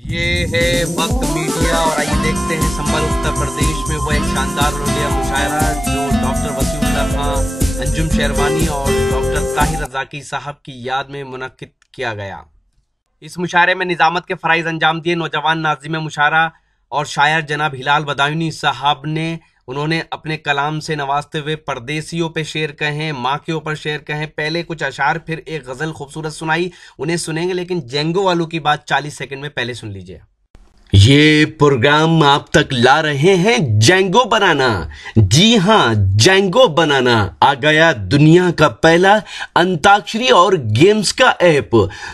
ये है वक्त मीडिया और आइए देखते हैं संभल उत्तर प्रदेश में वो एक शानदार रोलिया मुशायरा जो डॉक्टर वसीउल्लाह खां, अंजुम शेरवानी और डॉक्टर ताहिर रज़ाकी साहब की याद में मुनक्किद किया गया। इस मुशायरे में निजामत के फराइज अंजाम दिए नौजवान नाज़िम मुशायरा और शायर जनाब हिलाल बदायूनी साहब ने। उन्होंने अपने कलाम से नवाजते हुए परदेसियों पे शेर कहें, माँ के ऊपर शेर कहें, पहले कुछ अशार फिर एक गजल खूबसूरत सुनाई। उन्हें सुनेंगे लेकिन जेंगो वालों की बात 40 सेकंड में पहले सुन लीजिए। ये प्रोग्राम आप तक ला रहे हैं जेंगो बनाना। जी हां, जेंगो बनाना आ गया दुनिया का पहला अंताक्षरी और गेम्स का ऐप।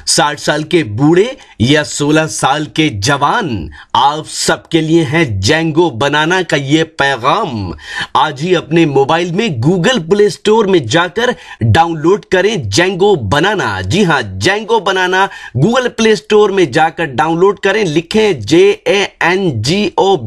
60 साल के बूढ़े या 16 साल के जवान, आप सबके लिए है जेंगो बनाना का ये पैगाम। आज ही अपने मोबाइल में गूगल प्ले स्टोर में जाकर डाउनलोड करें जेंगो बनाना। जी हां, जेंगो बनाना गूगल प्ले स्टोर में जाकर डाउनलोड करें। लिखें JANGOBANANA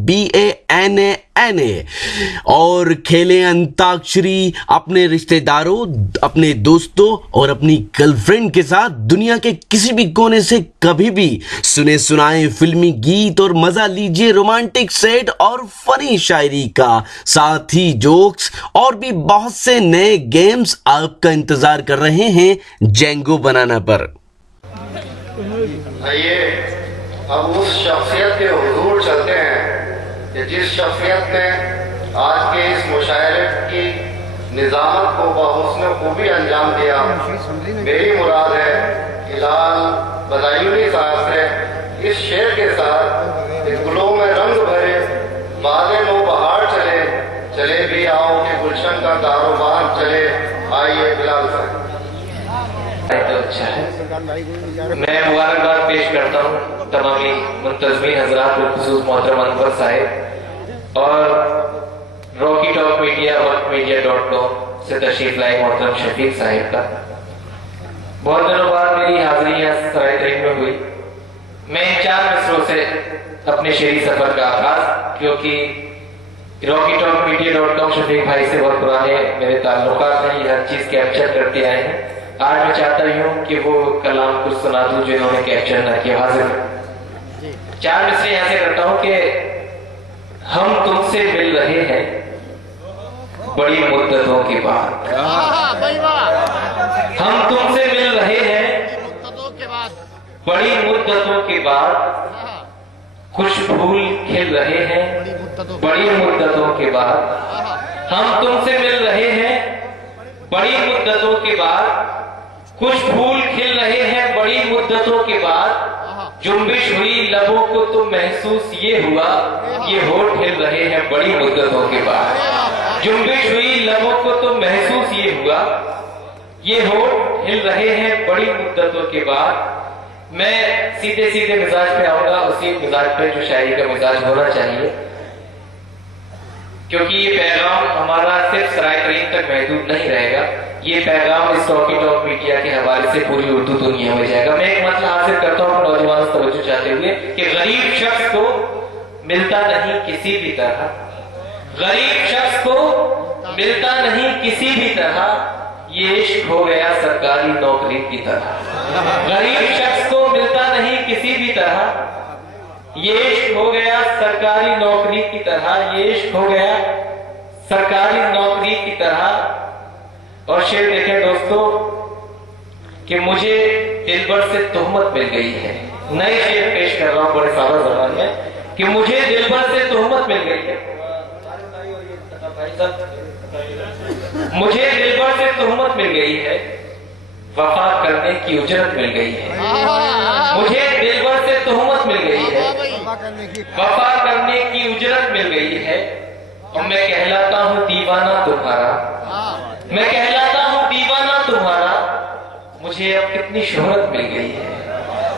और खेलें अंताक्षरी अपने रिश्तेदारों, अपने दोस्तों और अपनी गर्लफ्रेंड के साथ दुनिया के किसी भी कोने से कभी भी। सुने सुनाए फिल्मी गीत और मजा लीजिए रोमांटिक सेट और फनी शायरी का, साथ ही जोक्स और भी बहुत से नए गेम्स आपका इंतजार कर रहे हैं जेंगो बनाना पर। अब उस शख्सियत के हुजूर चलते हैं कि जिस शख्सियत ने आज के इस मुशायरे की निजामत को बहुस्न खूबी अंजाम दिया। मेरी मुराद है हिलाल बदायूनी साहब से इस शेर के साथ कि गुलों में रंग भरे बादे नो बहार चले, चले भी आओ कि गुलशन का कारोबार चले। आइए बिलाल साहब। अच्छा है, मैं मुबारकबाद पेश करता हूँ तमामी मुंतज़मीन हजरात और खुसूस मोहतरम अनवर साहिब और रॉकी टॉक मीडिया workmedia.com से तशरीफ लाए मोहतरम शफीक साहिब का। बहुत दिनों बाद मेरी हाजिरी यहाँ सराय तरीक में हुई। मैं 4 मिसरों से अपने शेरी सफर का आगाज, क्योंकि रॉकी टॉक मीडिया.com शफीक भाई से बहुत पुराने मेरे ताल्लुकात हैं, ये हर चीज कैप्चर करते आए हैं। आज मैं चाहता हूँ कि वो कलाम कुछ सुना दूं जो इन्होंने कैप्चर ना किया। हाजिर 4 मिसरे यहाँ से करता हूँ कि हम तुमसे मिल रहे हैं बड़ी मुद्दतों के बाद। हम तुमसे मिल रहे हैं बड़ी मुद्दतों के बाद। कुछ फूल खिल रहे हैं बड़ी मुद्दतों के बाद। हम तुमसे मिल रहे हैं बड़ी मुद्दतों के बाद। कुछ फूल खिल रहे हैं बड़ी मुद्दतों के बाद। जुम्बिश हुई लबों को तो महसूस ये हुआ ये होठ हिल रहे हैं बड़ी मुद्दतों के बाद। जुम्बिश हुई लबों को तो महसूस ये हुआ ये होठ हिल रहे हैं बड़ी मुद्दतों के बाद। मैं सीधे सीधे मिजाज पे आऊंगा, उसी मिजाज पे जो शायरी का मिजाज होना चाहिए, क्योंकि ये पैगाम हमारा सिर्फ सराय करीम तक महदूद नहीं रहेगा। ये पैगाम इस रॉकी टॉक मीडिया के हवाले से पूरी उर्दू दुनिया में जाएगा। मैं एक मतलब हासिल करता हूँ नौजवानों से तवज्जो चाहते हुए कि गरीब शख्स को मिलता नहीं किसी भी तरह, गरीब शख्स को मिलता नहीं किसी भी तरह, ये इश्क हो गया सरकारी नौकरी की तरह। गरीब शख्स को मिलता नहीं किसी भी तरह, ये इश्क हो गया सरकारी नौकरी की तरह। ये इश्क हो गया सरकारी नौकरी की तरह। और शेर देखें दोस्तों कि मुझे दिलबर से तोहमत मिल गई है। नए शेर पेश कर रहा हूं बड़े सादा जबान में कि मुझे दिलबर से तोहमत मिल गई है। मुझे दिलबर से तोहमत मिल गई है, वफा करने की उजरत मिल गई है। मुझे दिलबर से तोहमत मिल गई है, वफा करने की उजरत मिल गई है। और मैं कहलाता हूँ दीवाना तुम्हारा, मैं कहलाता हूँ दीवाना तुम्हारा। मुझे अब कितनी शोहरत मिल गई है।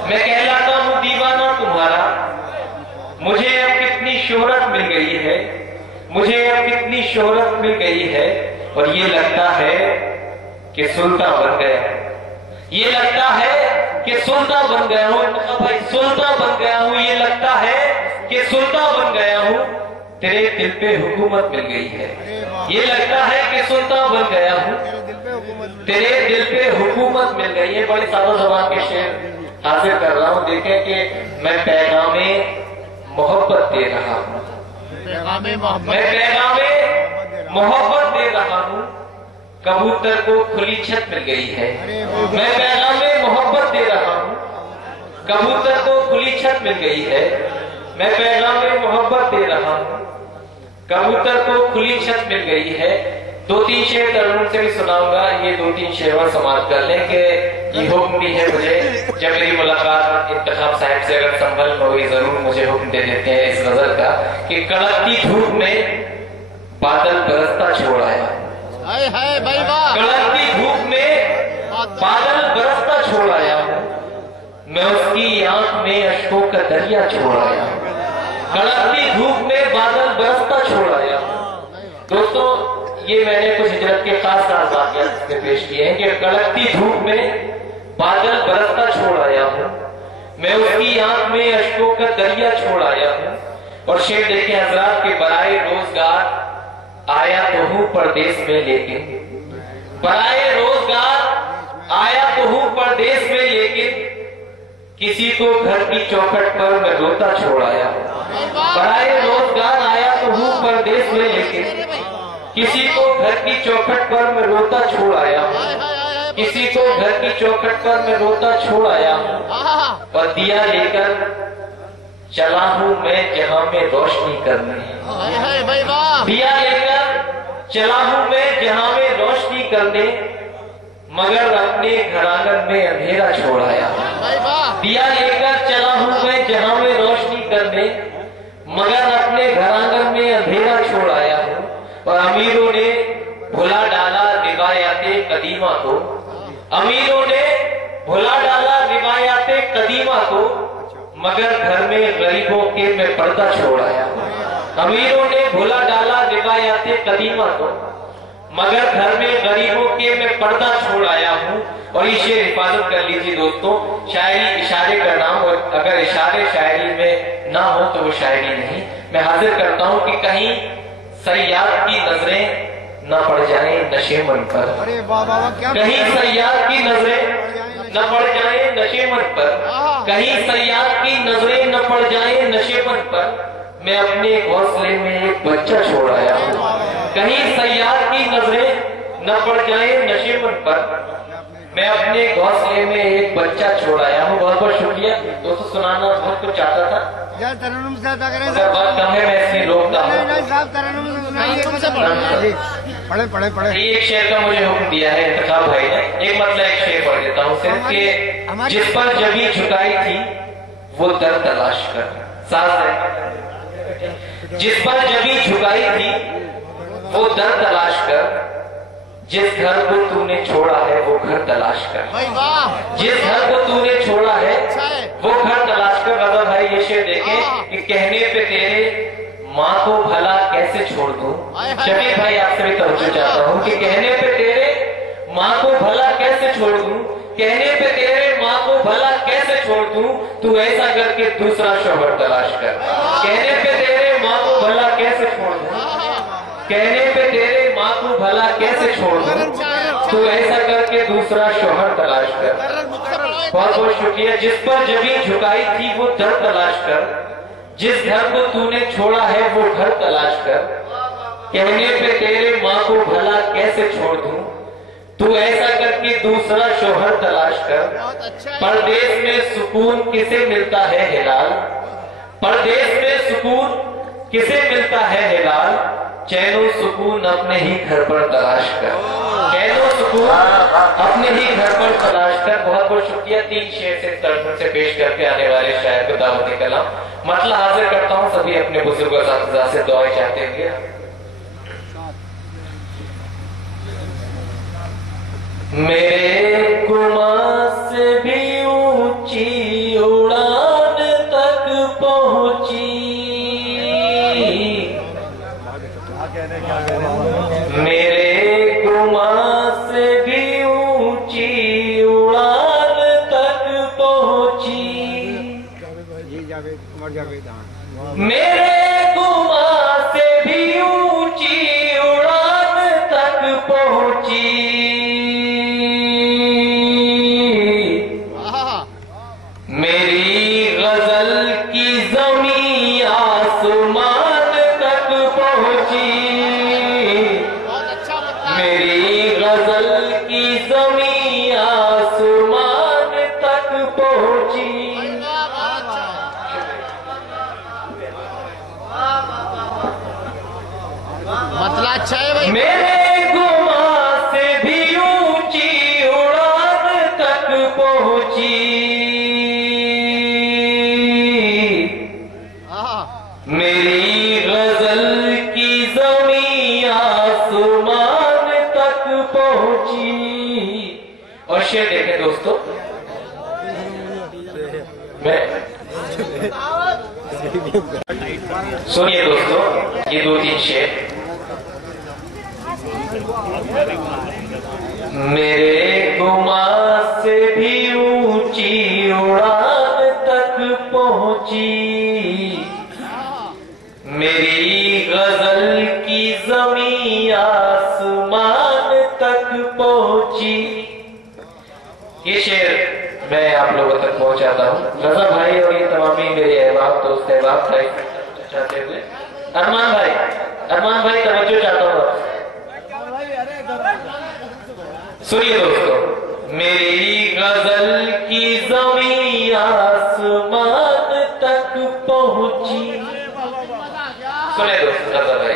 मैं कहलाता हूँ दीवाना तुम्हारा, मुझे अब कितनी शोहरत मिल गई है। मुझे अब कितनी शोहरत मिल गई है। और ये लगता है कि सुल्तान बन गया, ये लगता है कि सुल्तान बन गया हूँ भाई, सुल्तान बन गया हूँ। ये लगता है कि सुल्तान बन गया हूँ, तेरे दिल पे हुकूमत मिल गई है। ये लगता है कि सुल्तान बन गया हूँ, तेरे दिल पे हुकूमत मिल गई है। बड़ी सादा ज़बान के शेर हासिल कर रहा हूँ। देखें कि मैं पैगाम मोहब्बत दे रहा हूँ, मैं पैगामे मोहब्बत दे रहा हूँ। कबूतर को खुली छत मिल गई है, मैं पैगामे मोहब्बत दे रहा हूँ। कबूतर को खुली छत मिल गई है, मैं पैगामे मोहब्बत दे रहा हूँ। कबूतर को खुली छत मिल गई है। 2-3 शेर तरुण से भी सुनाऊंगा, ये 2-3 शेर और समाप्त कर लें कि ये हुक्म भी है मुझे, जब मेरी मुलाकात इंतखाब साहब से अगर संभल में हुई जरूर मुझे हुक्म दे देते हैं इस गजल का कि कड़कती धूप में बादल बरसता छोड़ आया, कड़कती धूप में बादल बरसता छोड़ आया हूँ, मैं उसकी आंख में अश्कों का दरिया छोड़ आया, कड़कती धूप में बादल बरसता छोड़ आया। दोस्तों, ये मैंने कुछ हिजरत के खास खास वाक़यात पेश किए हैं कि कड़कती धूप में बादल बरसता छोड़ आया हूँ, मैं उसकी आंख में अश्कों का दरिया छोड़ आया हूँ। और शेर देखें हजरात के बराए रोजगार आया तो हूँ परदेश में, लेकिन बराए रोजगार आया तो हूँ परदेश में, लेकिन किसी को घर की चौखट पर मैं रोता छोड़ आया। बराए रोजगार आया तो हूँ परदेश में, लेकिन किसी को घर की चौखट पर मैं रोता छोड़ आया, किसी को घर की चौखट पर मैं रोता छोड़ आया। और दिया लेकर चला हूँ मैं जहाँ में रोशनी करने, दिया लेकर चला हूँ मैं जहाँ में रोशनी करने, मगर अपने घर आंगन में अंधेरा छोड़ आया। दिया लेकर चला हूँ मैं जहाँ में रोशनी करने, मगर अपने घर आंगन में अंधेरा छोड़ आया हूँ। और अमीरों ने भुला डाला रिवायाते कदीमा को, अमीरों ने भुला डाला रिवायाते कदीमा को, मगर घर में गरीबों के मैं पर्दा छोड़ आया। अमीरों ने भुला डाला रिवायाते कदीमा को, मगर घर में गरीबों के मैं पर्दा छोड़ आया हूँ। और इसे हिफाजत कर लीजिए दोस्तों, शायरी इशारे का नाम, और अगर इशारे शायरी में ना हो तो वो शायरी नहीं। मैं हाजिर करता हूँ कि कहीं सयाद की नजरें न पड़ जाए नशे मन पर, कहीं सयाद की नजरें न पड़ जाए नशे मन पर, कहीं सयाद की नजरें न पड़ जाए नशे मन पर, मैं अपने घोंसले में एक बच्चा छोड़ आया हूँ। कहीं सयाद की नजरें न पड़ जाए नशे मन पर, मैं अपने घोंसले में एक बच्चा छोड़ आया हूँ। बहुत बहुत शुक्रिया दोस्तों, सुनाना बहुत कुछ चाहता था, तरन्नुम से बहुत कम है, मैं इसलिए रोकता हूँ। पढ़े एक शेर का मुझे हुक्म दिया है इंतखाब भाई ने, एक मतलब एक शेर पढ़ देता हूँ सिर्फ कि जिस पर जबी झुकाई थी वो दर तलाश कर, साथ है, जिस पर जबी झुकाई थी वो दर तलाश कर, जिस घर को तूने छोड़ा है वो घर तलाश कर, जिस घर को तूने छोड़ा है वो घर तलाश कर। रजा भाई ये शेर देखें कि कहने पे तेरे माँ को भला कैसे छोड़ दूं। शफीक भाई आपसे भी तवज्जो चाहता हूँ कि कहने पे तेरे माँ को भला कैसे छोड़ दूं, कहने पे तेरे माँ को भला कैसे छोड़ दूं, तू ऐसा करके दूसरा शोहर तलाश कर। कहने पे तेरे माँ को भला कैसे छोड़ दूं, कहने पे तेरे माँ को भला कैसे छोड़ दूं, तू ऐसा करके दूसरा शोहर तलाश कर। बहुत बहुत शुक्रिया। जिस पर जबी झुकाई थी वो दर तलाश कर, जिस घर को तूने छोड़ा है वो घर तलाश कर, कहने पे तेरे माँ को भला कैसे छोड़ दूं, तू ऐसा करके दूसरा शोहर तलाश कर। परदेश में सुकून किसे मिलता है हिलाल, परदेश में सुकून किसे मिलता है हिलाल, चैनो सुकून अपने ही घर पर तलाश कर, चैनो सुकून अपने ही घर पर तलाश कर। बहुत बहुत शुक्रिया। 3 शेर से तर्जुमे से पेश करके आने वाले शायर को दावत कलाम मतलब हाजिर करता हूँ। सभी अपने बुजुर्गों साथीज़ा से दुआएं चाहते हुए। मेरे गुमा से भी ऊंची उड़ान तक पहुंची, मेरे गुमा से भी ऊंची उड़ान तक पहुंची, मेरे गुमा से भी ऊंची उड़ान तक पहुंची, मेरी गजल की ज़मीं अच्छा है भाई। मेरे गुमा से भी ऊंची उड़ान तक पहुंची, मेरी गजल की जमीन आसमान तक पहुंची। और शेर देखें दोस्तों, सुनिए दोस्तों, ये 2-3 शेर। मेरे गुमा से भी ऊंची उड़ान तक पहुंची, मेरी गजल की जमीन आसमान तक पहुंची। ये शेर मैं आप लोगों तक पहुंचाता हूँ। रजा भाई और ये तमामी मेरे अहबाब दोस्त अहबाब चाहते हुए, अरमान भाई तवज्जो चाहता हूँ। सुनिए दोस्तों, मेरी गजल की जमीन आसमान तक पहुंची। सुनिए दोस्तों, रजा भाई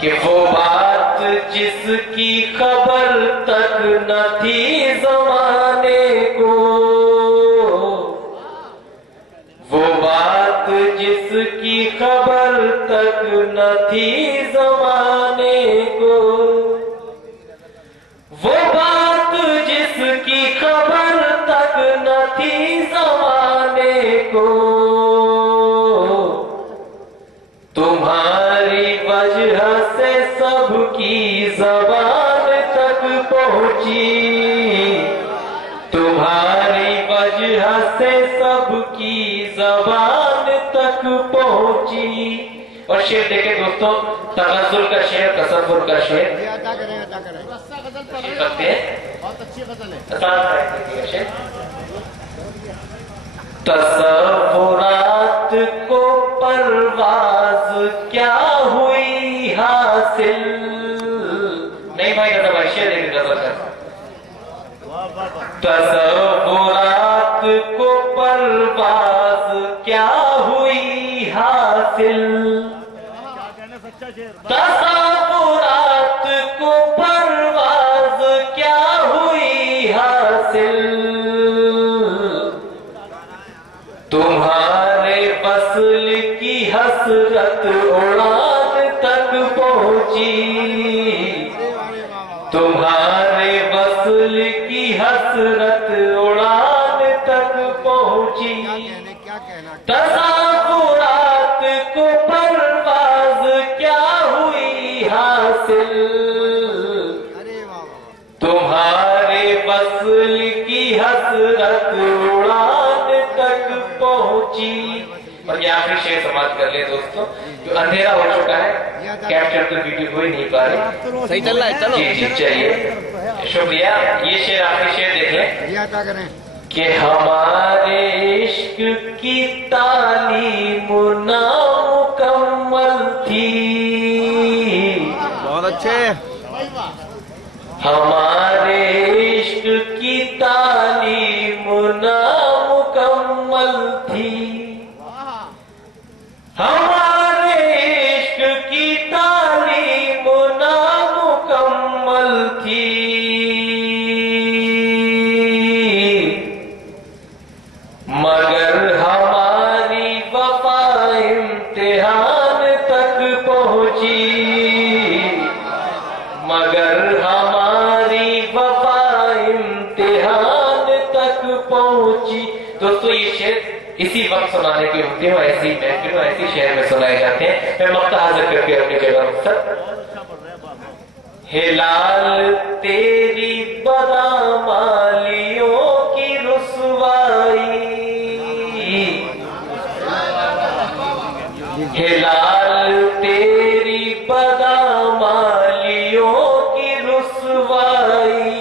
कि वो बात जिसकी खबर तक न थी जमाने को, वो बात जिसकी खबर तक न थी जमाने को, वो बात जिसकी खबर तक न थी जमाने को, तुम्हारी वजह से सबकी जबान तक पहुंची, तुम्हारी वजह से सबकी जबान तक पहुंची। और शेर देखे दोस्तों, तगज़ुल का शेर, तसव्वुर का शेर करते हैं। बहुत अच्छी गजल है। तसव्वुरात को परवाज क्या हुई हासिल। नहीं भाई गजल भाई, शेर देखे गजल का। तसव्वुरात को परवाज क्या हुई हासिल, तसव्वुरात को परवाज क्या हुई हासिल, तुम्हारे वस्ल की हसरत उड़ान तक पहुंची, तुम्हारे वस्ल की हसरत उड़ान तक पहुंची। तसव्वुरात को परवाज क्या हुई हासिल, तुम्हारे वस्ल की हसरत उड़ान तक पहुंची। और ये आखिरी शेर समाप्त कर ले दोस्तों, जो अंधेरा हो चुका है, कैप्चर तो वीडियो हो ही नहीं पा रही। सही चल रहा है, चलो जी चलिए, शुक्रिया। ये शेर आखिरी शेर देख लें कि हमारे इश्क की तालीम नामुकम्मल थी, बहुत अच्छे। हमारे इश्क की तालीम नामुकम्मल थी, हमारे इश्क की तालीम नामुकम्मल थी, मगर हमारी वफा इम्तिहान तक पहुंची, मगर हमारी वफा इम्तिहान तक पहुंची। दोस्तों ये शेर इसी वक्त सुनाने के होते हो, ऐसी महफिलों ऐसी शहर में सुनाए जाते हैं। मैं मक्ता हाजिर करके अपनी जगह सर। हिलाल तेरी बदामालियों की रुसवाई, हिलाल तेरी बदामालियों की रुसवाई,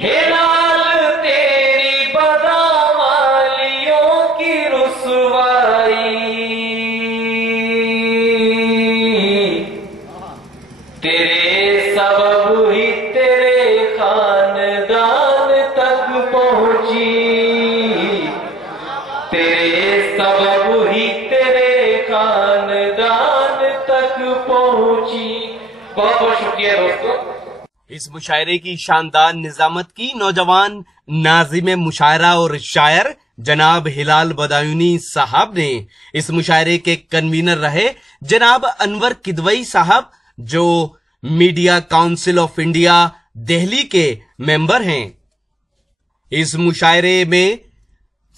हिलाल तेरी बदामालियों की रुसवाई, तेरे सबब ही तेरे खानदान तक पहुंची, तेरे सबब ही तेरे खानदान तक किया दोस्तों। इस मुशायरे की शानदार निजामत की नौजवान नाज़िम मुशायरा और शायर जनाब हिलाल बदायूनी साहब ने। इस मुशायरे के कन्वीनर रहे जनाब अनवर किदवई साहब, जो media council of India Delhi के मेंबर हैं। इस मुशायरे में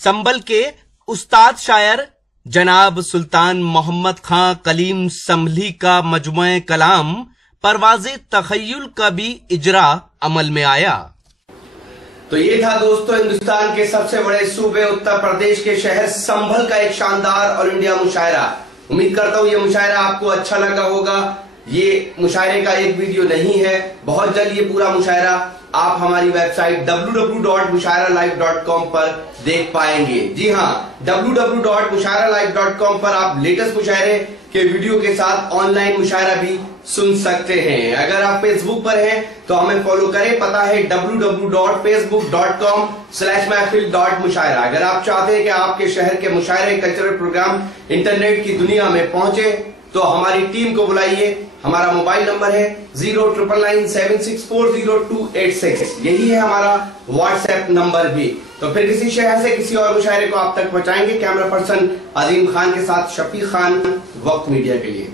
संबल के उस्ताद शायर जनाब सुल्तान मोहम्मद खां कलीम संभली का मजमुए कलाम परवाज़े तखय्युल का भी इजरा अमल में आया। तो ये था दोस्तों हिंदुस्तान के सबसे बड़े सूबे उत्तर प्रदेश के शहर संभल का एक शानदार ऑल इंडिया मुशायरा। उम्मीद करता हूँ ये मुशायरा आपको अच्छा लगा होगा। ये मुशायरे का एक वीडियो नहीं है, बहुत जल्द ये पूरा मुशायरा आप हमारी वेबसाइट www.mushairalive.com पर देख पाएंगे। जी हाँ, www.mushairalive.com पर आप लेटेस्ट मुशायरे के वीडियो के साथ ऑनलाइन मुशायरा भी सुन सकते हैं। अगर आप फेसबुक पर हैं तो हमें फॉलो करें, पता है www.facebook.com/महफिल.मुशायरा। अगर आप चाहते हैं कि आपके शहर के मुशायरे कल्चरल प्रोग्राम इंटरनेट की दुनिया में पहुंचे तो हमारी टीम को बुलाइए। हमारा मोबाइल नंबर है 09997640286। यही है हमारा व्हाट्सएप नंबर भी। तो फिर किसी शहर से किसी और मुशायरे को आप तक पहुंचाएंगे। कैमरा पर्सन अजीम खान के साथ शफीक खान, वक्त मीडिया के लिए।